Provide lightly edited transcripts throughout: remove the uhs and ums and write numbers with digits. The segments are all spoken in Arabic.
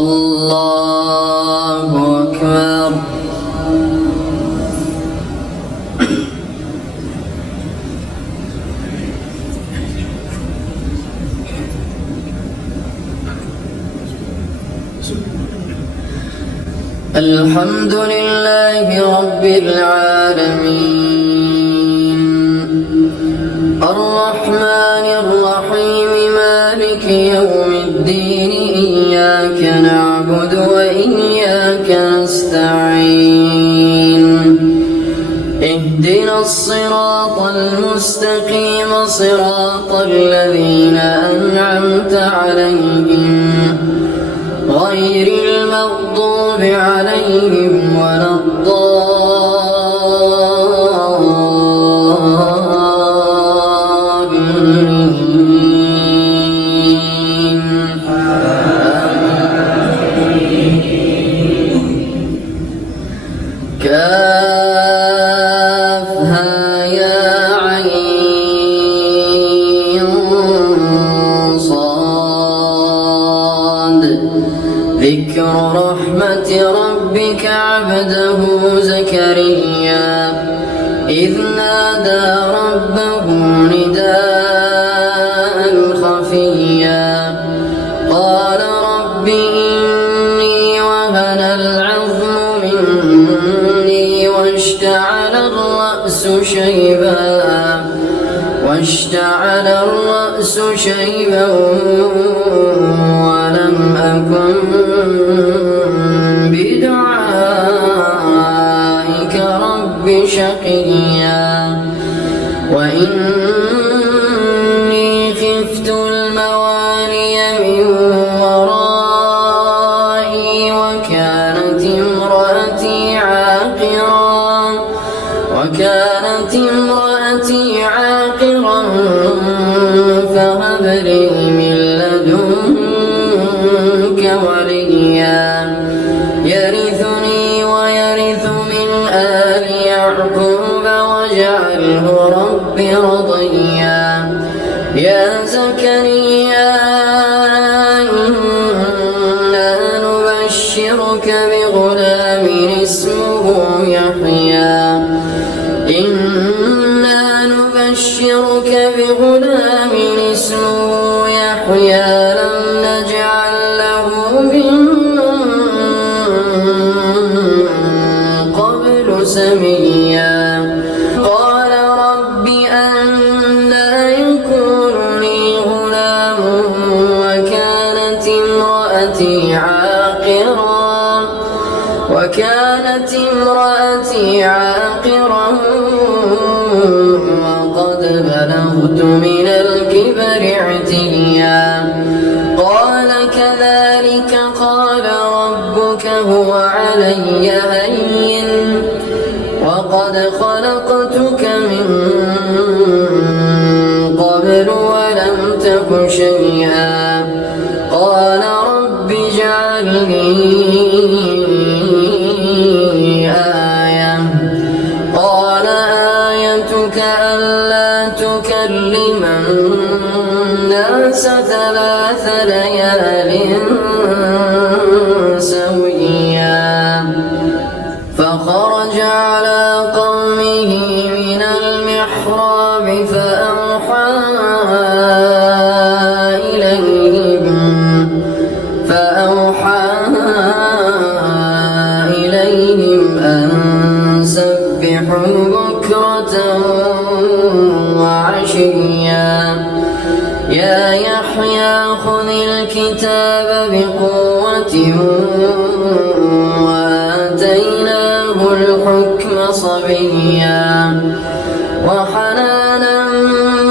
الله أكبر. الحمد لله رب العالمين، الرحمن الرحيم، مالك يوم الدين، إياك نعبد وإياك نستعين، اهدنا الصراط المستقيم، صراط الذين أنعمت عليهم غير المغضوب عليهم ولا الضالين. كافها يا عين صاد. ذكر رحمة ربك عبده زكريا إذ نادى ربه نداء خفيا قال رب إني وهن العظم مني واشتعل الرأس شيبا ولم أكن بدعائك رب شقيا وإني خفت الموالي من ورائي وكانت امرأتي عاقرا فهب لي من لدنك وليا يرثني ويرث من آل يعقوب واجعله رب رضيا. يا زكريا إنا نبشرك بغلام اسمه يحيى لم نجعل له من قبل سميا. قال رب أنى يكون لي غلام وكانت امرأتي عاقرا وقد بلغت من الكبر عتيا. قال كذلك قال ربك هو علي هين وقد خلقتك من قبل ولم تك شيئا. قال رب اجعل لي آية. قال آيتك ألا تكلم الناس 3 ليال سويا. فخرج على قومه من المحراب فأوحى إليهم أن سبحوا بكرة وعشيا. يا يحيى خذ الكتاب بقوة وآتيناه الحكم صبيا وحنانا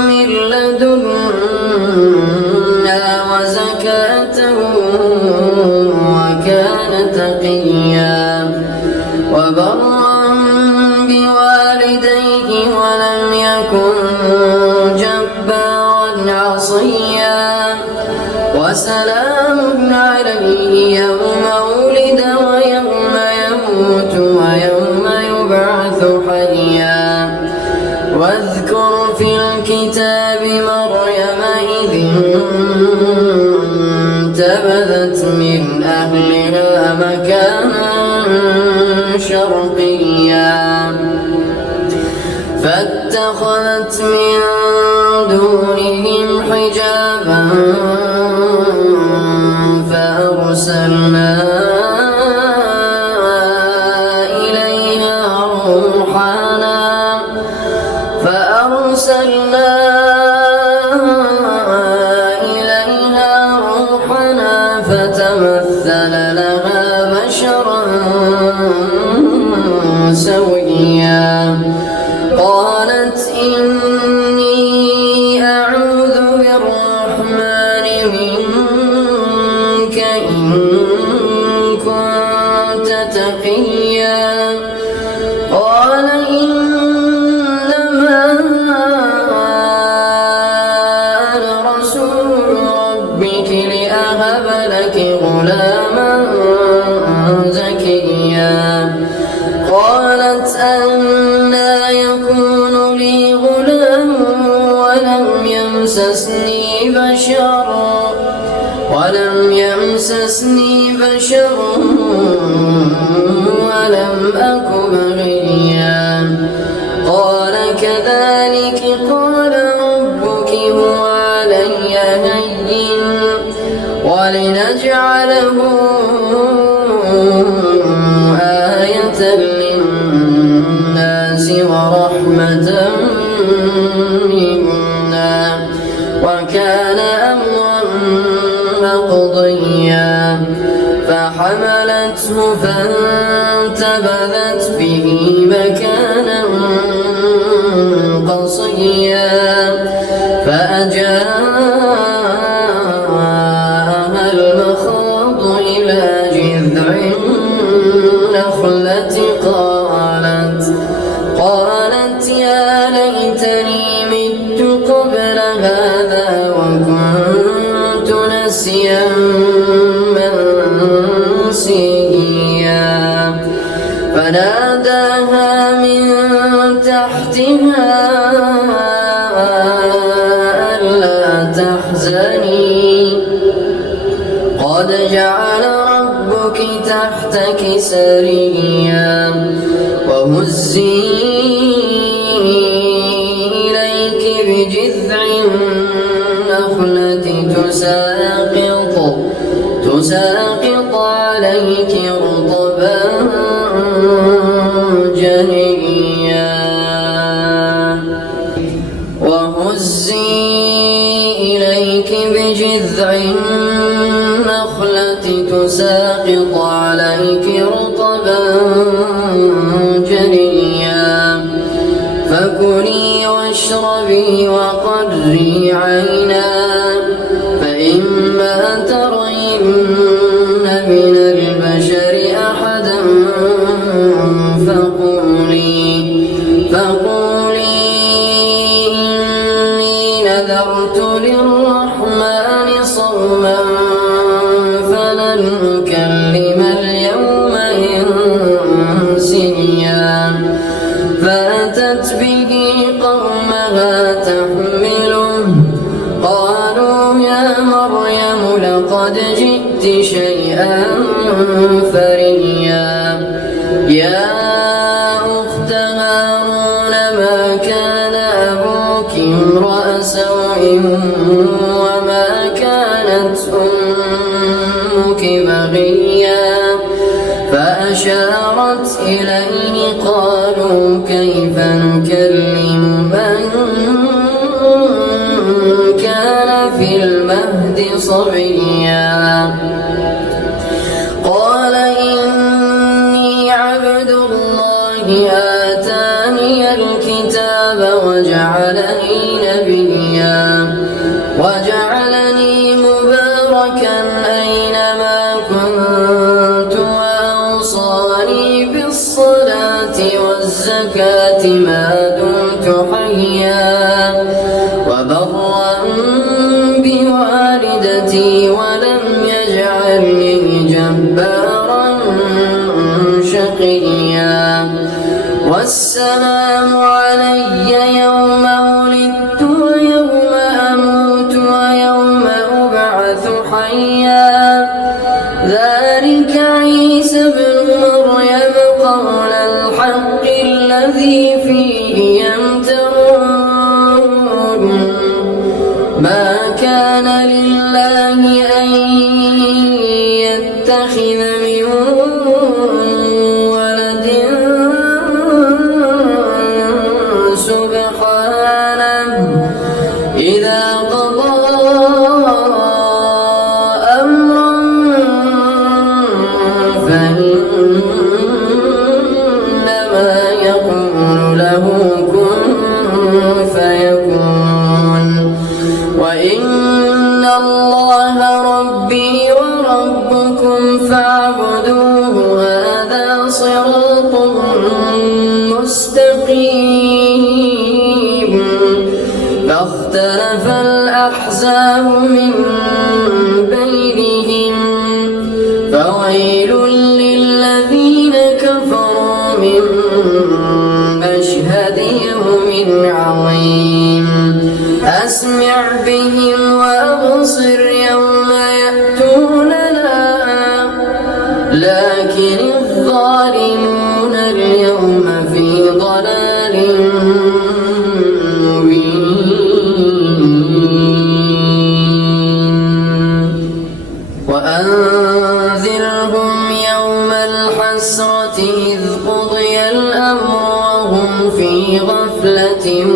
من لدنا وزكاة وكان تقيا وبرا بوالديه ولم يكن جبارا عصيا. وسلام عليه يوم ولد ويوم يموت ويوم يبعث حيا. واذكر في الكتاب مريم إذ فانتبذت من أهلها مكانا شرقيا فاتخذت من دونهم حجابا فأرسلنا إليها روحنا فتمثل لها بشرا سويا قالت إني أعوذ بالرحمن منك إن كنت تقيا قال إنما أنا رسول ربك لأهب لك غلاما زكيا قالت أنى يكون لي غلام ولم يمسسني بشر ولم أك بغيا قال كذلك قال ربك هو علي هين ولنجعله آية للناس ورحمة منا وكان أمرا مقضيا فحملته فانتبذت به مكانا قصيا فأجاءها المخاض إلى جذع النخلة قالت يا ليتني مت قبل هذا وكنت نسيا منسيا فناداها من تحتها ألا تحزني قد جعل ربك تحتك سريا وهزي إليك بجذع النخلة تساقط عليك رطبا جنيا وهزي إليك بجذع النخلة تساقط عليك رطبا جنيا فكلي واشربي وقري عينا فإما ترين من البشر أحدا فقولي إني نذرت للرحمن صوما فلن أكلم اليوم إنسيا فأتت به قومها تحمله قالوا يا مريم لقد جئت شيئا فريا يا أخت هارون ما كان أبوك امرأ سوء وما كانت أمك بغيا فأشارت إليه قالوا كيف نكلم من كان في المهد صبيا قال إني عبد الله آتاني الكتاب وجعلني نبيا وجعلني مباركا أينما كنت وأوصاني بالصلاة والزكاة ما دمت حيا وبرا بوالدتي ولم يجعلني جبارا شقيا والسلام علي يوم ولدت ويوم أموت ويوم أبعث حيا ذلك عيسى ابن مريم قول الحق الذي فيه يمترون ما كان لله أن يتخذ من ولد سبحانه إذا قضى أمرا فإنما يقول له كن فيكون وإن الله ربي وربكم فاعبدوه هذا صراط مستقيم فاختلف الأحزاب من بينهم فويل للذين كفروا من مشهد يوم عظيم أسمع بهم وأبصر يوم يأتوننا لكن الظالمون اليوم في ضلال وأنذرهم يوم الحسرة إذ قضي الأمر وهم في غفلة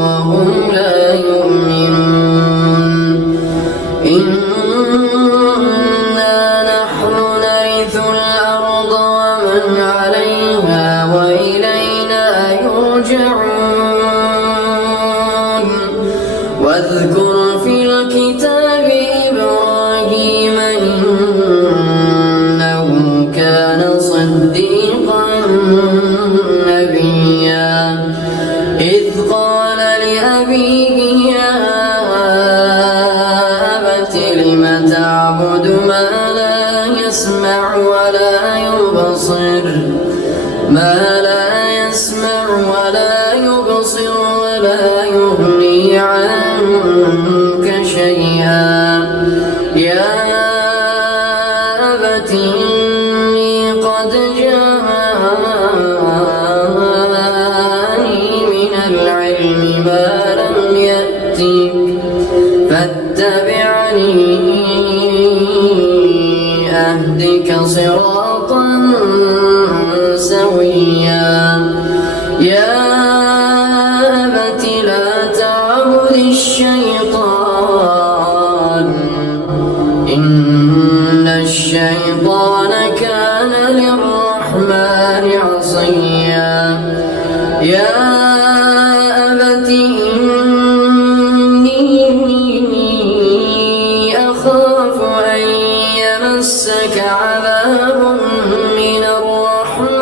وهم لا يؤمنون إنا نحن نرث الأرض ومن عليها وإلينا يرجعون واذكر في الكتاب إبراهيم إنه كان صديقا نبيا إذ قال لأبيه يا أبت لم تعبد ما لا يسمع ولا يبصر ولا يغني عنك شيئا يا أبت إني قد جاءني من العلم ما لم يأتك فاتبعني أهدك صراطا سويا يا أبت لا تعبد الشيطان إن الشيطان كان للرحمن عصيا يا أبت إني أخاف أن يمسك عذاب من الرحمن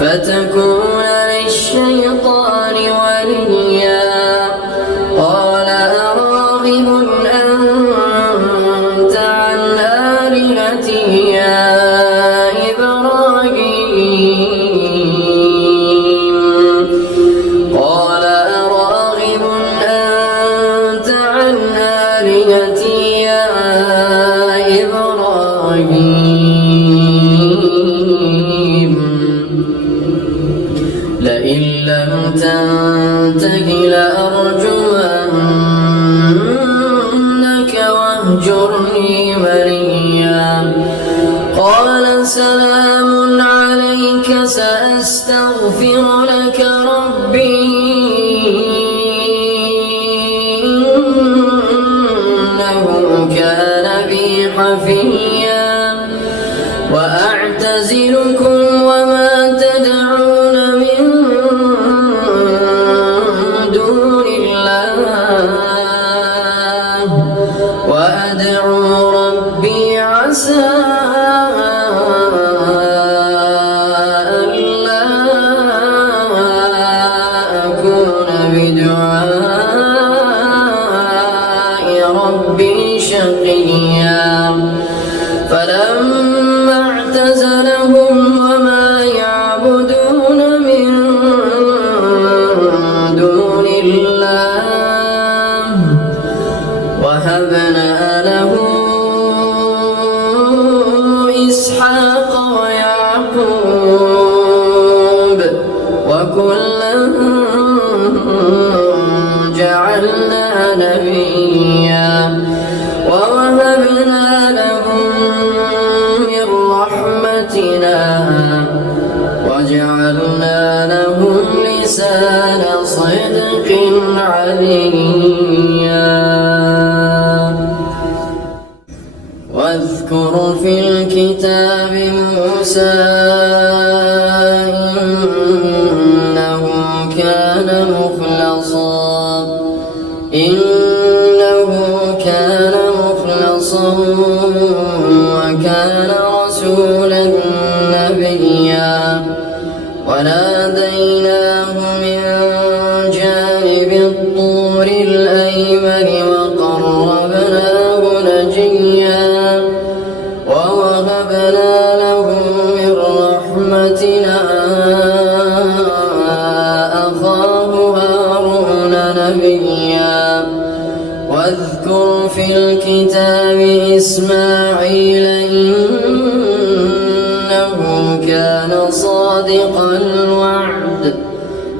فتكون للشيطان وليا قال أراغب أنت عن آلهتي يا إبراهيم قال أراغب أنت عن آلهتي يا إبراهيم لئن لم تنته لأرجمنك واهجرني مليا قال سلام عليك سأستغفر لك ربي إنه كان بي حفيا وأعتزلكم وما تدعون من دون الله وأدعو ربي عسى ألا أكون بدعاء ربي شقيا فلما اعتزلهم وما يعبدون من دون الله وهبنا له إسحاق ويعقوب وكلا جعلنا نبيا ووهبنا لهم من رحمتنا وجعلنا لهم لسان صدق عليا واذكر في الكتاب موسى إنه كان مخلصا وكان رسولا نبيا وناديناه من جانب الطور الأيمن وقربناه نجيا ووهبنا له من رحمتنا أخاه هارون نبيا واذكر في الكتاب إسماعيل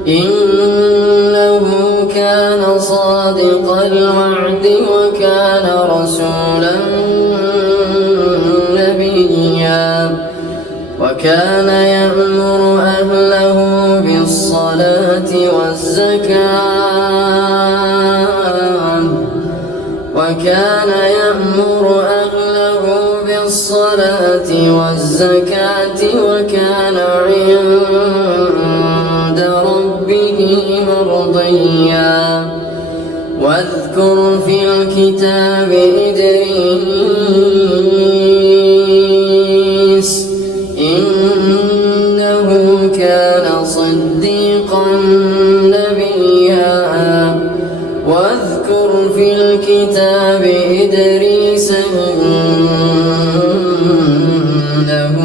إنه كان صادق الوعد وكان رسولا نبيا وكان يأمر أهله بالصلاة والزكاة وكان عند ربه مرضيا واذكر في الكتاب إدريس إنه كان صديقا نبيا واذكر في الكتاب إدريس إنه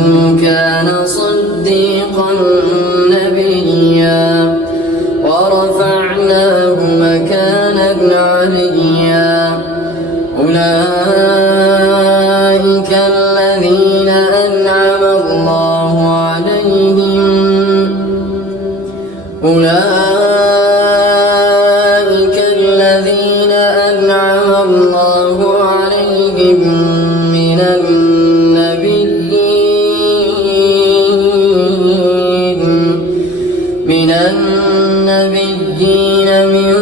كان صديقا نبيا ورفعناه مكانا عليا أولئك الذين أنعم الله عليهم من النبيين من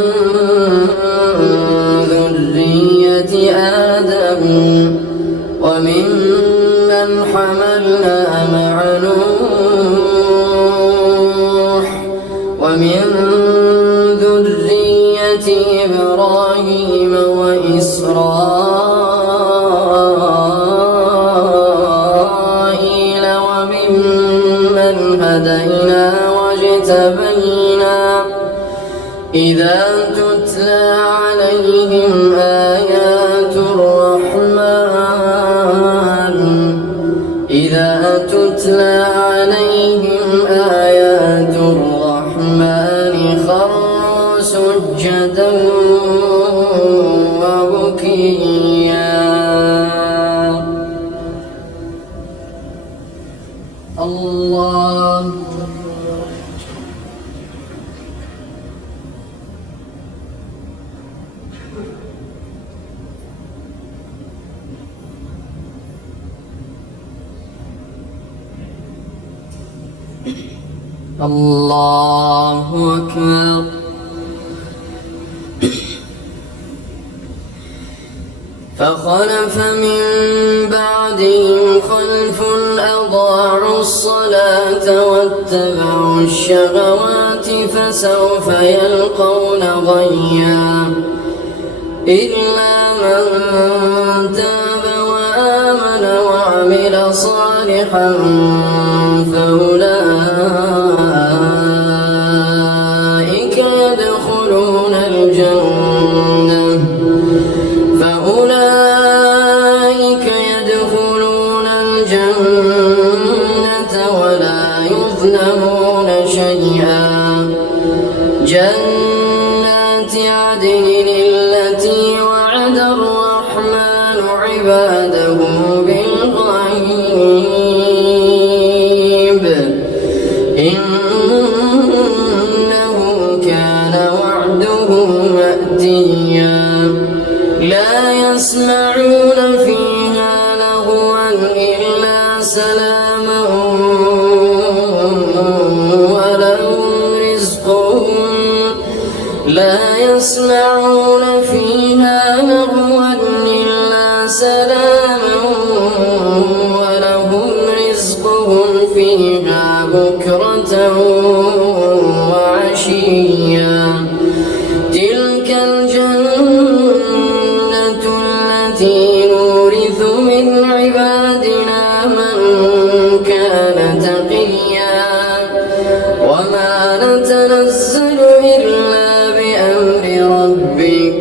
ذرية آدم وممن حملنا مع نوح ومن ذرية إبراهيم وإسرائيل وممن هدينا واجتبينا إذا تتلى عليهم آيات الرحمن خروا سجدا وبكيا الله الله أكبر فخلف من بعدهم خلف أضاعوا الصلاة واتبعوا الشهوات فسوف يلقون غيا إلا من تاب وآمن وعمل صالحا فأولئك يدخلون الجنة ولا يظلمون شيئا جنات عدن التي وعد الرحمن عباده بالغيب إنه كان وعده مأتيا لا يسمعون فيها لغوا إلا سلاما ولهم رزقهم لا يسمعون فيها لغوا إلا سلاما ولهم رزقهم فيها بكرة وعشيا تلك الجنة التي نورث من عبادنا من كان تقيا وما نتنزل إلا بأمر ربك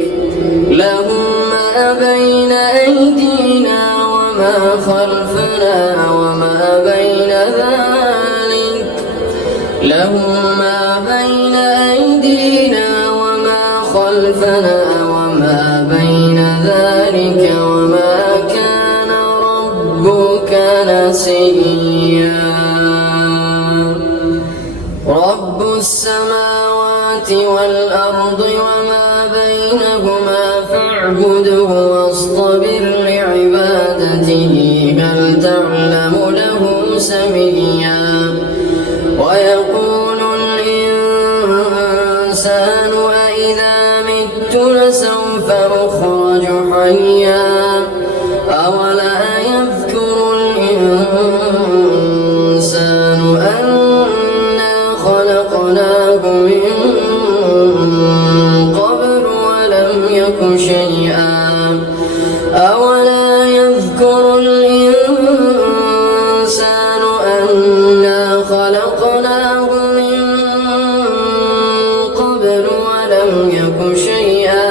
له ما بين أيدينا وما خلفنا وما بين ذلك له ما بين أيدينا وما خلفنا وما بين ذلك وما كان ربك نسيا رب السماوات والأرض وما بينهما فاعبده واصطبر لعبادته هل تعلم له سميا ويقول الإنسان أإذا مت لسوف أخرج حيا أولا يذكر الإنسان أنا خلقناه من قبل ولم يك شيئا أولا يذكر الإنسان أنا خلقناه من قبل ولم يك شيئا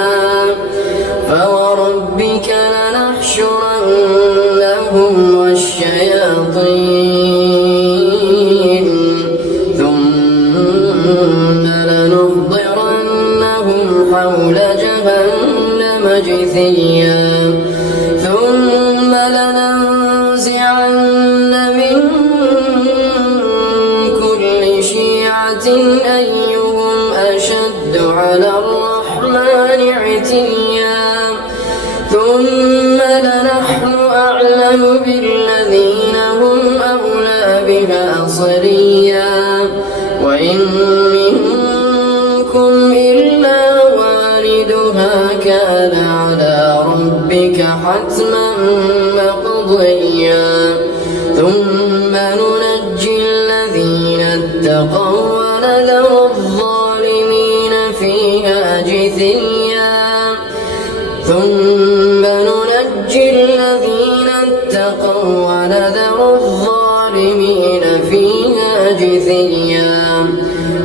فوربك لنحشرنهم والشياطين ثم لنحضرنهم حول جهنم جثيا ثم لننزعن من كل شيعة أيهم أشد على الرحمن عتيا ثم لنحن أعلم بالذين هم أولى بها صليا وإن منكم إلا واردها كان على ربك حتما مقضيا ثم ننجي الذين اتقوا ونذر الظالمين فيها جثيا ثم ننجي الذين اتقوا ونذر الظالمين فيها جثيا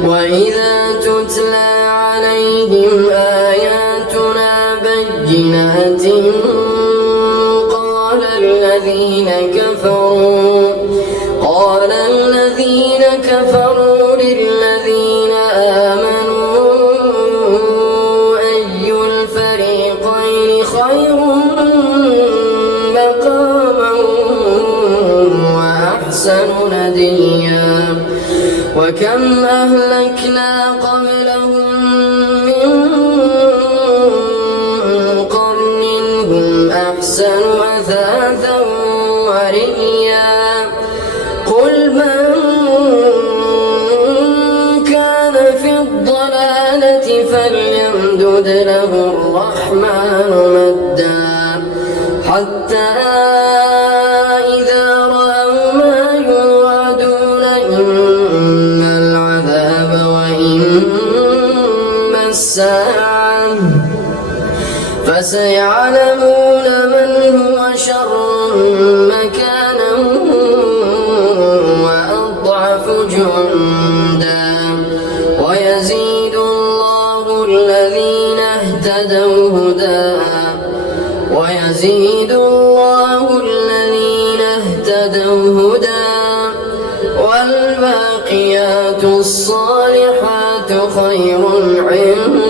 وإذا تتلى عليهم آياتنا بينات قال الذين كفروا للذين آمنوا أي الفريقين خير مقاما وأحسن نديا وكم أهلكنا قبلهم من قرن هم أحسن أثاثا ورئيا قل من كان في الضلالة فليمدد له الرحمن مدا حتى إذا رأوا ما يوعدون إما العذاب وإما الساعة فسيعلمون من هو شر مكانا وأضعف جندا ويزيد الله الذين اهتدوا هدى والباقيات الصالحات خير عند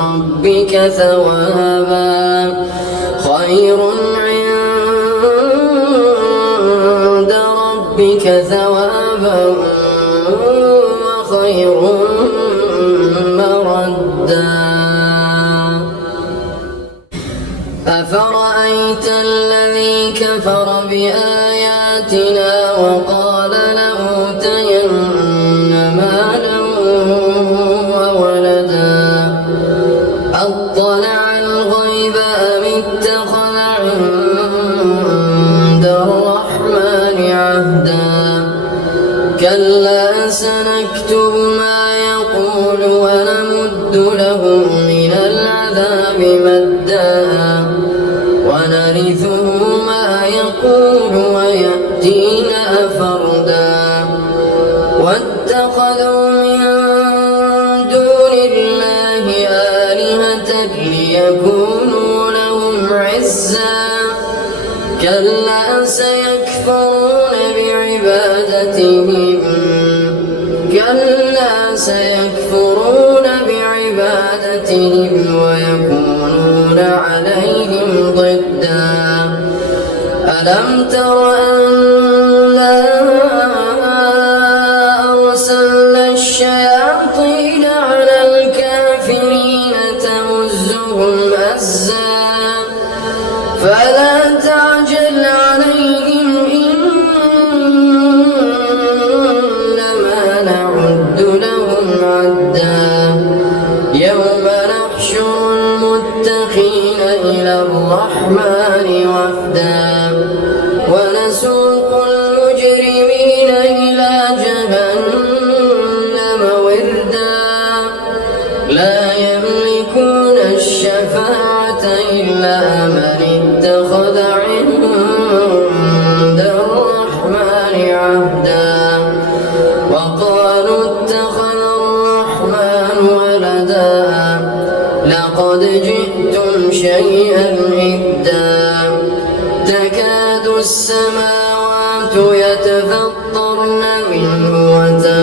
ربك ثوابا خير عند ربك ثوابا وخير مردا. أفرأيت الذي كفر بآياتنا وقال لأوتين مالا وولدا أطلع الغيب أم اتخذ عند الرحمن عهدا كلا سنكتب ما يقول ونمد له من العذاب مدا ونرثه ما يقول ويأتينا فردا. واتخذوا من دون الله آلهة ليكونوا لهم عزا كلا سيكفرون بعبادتهم ويكونون عليهم ضدا. ألم تر أنا أرسلنا الشياطين على الكافرين تؤزهم أزا فلا تعجل عليهم إنما نعد لهم عدا. يوم نحشر المتقين إلى الرحمن وفدا ونسوق المجرمين إلى جهنم وردا. لا يملكون الشفاعة إلا من اتخذ عند الرحمن عهدا وقالوا اتخذ الرحمن ولدا لقد جئتم شيئا إدا. تكاد السماوات يتفطرن منه وتنشق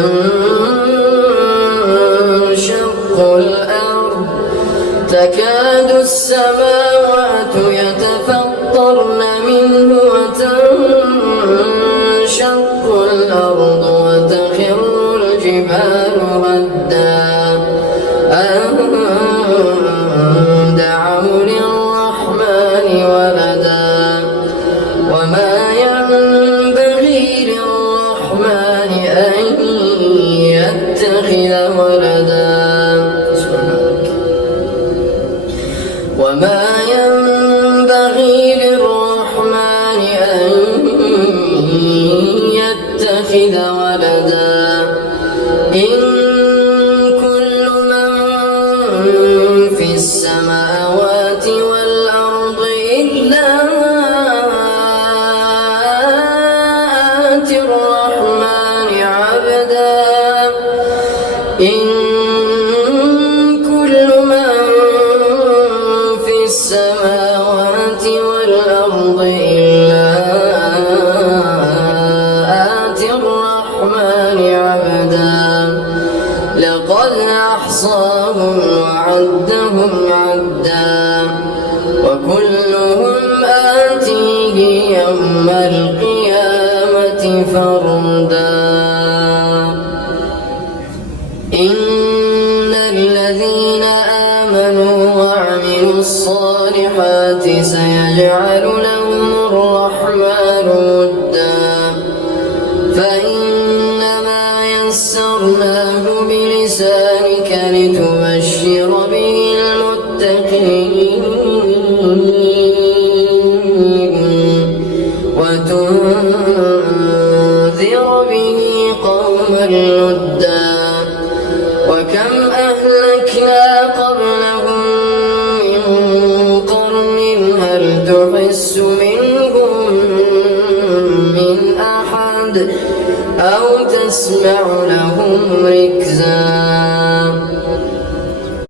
الأرض تكاد السماوات يتفطرن منه وتنشق الأرض وتخر الجبال هدا أن دعوا للرحمن ولدا وما ينبغي للرحمن أن يتخذ ولدا. وما ينبغي للرحمن أن يتخذ ولدا. إن كل من في السماوات والأرض إلا آتي الرحمن عبدا. إن كل من في السماوات والأرض إلا آتي الرحمن عبدا. لقد أحصاهم وعدهم عدا وكلهم آتيه يوم القيامة فردا. إن الذين آمنوا وعملوا الصالحات سيجعل لهم الرحمن ودا فإنما يسرناه بلسانك لتبشر به المتقين وتنذر به قوما لدا. وكم أهلكنا قبلهم من قرن هل تحس منهم من أحد أو تسمع لهم ركزا.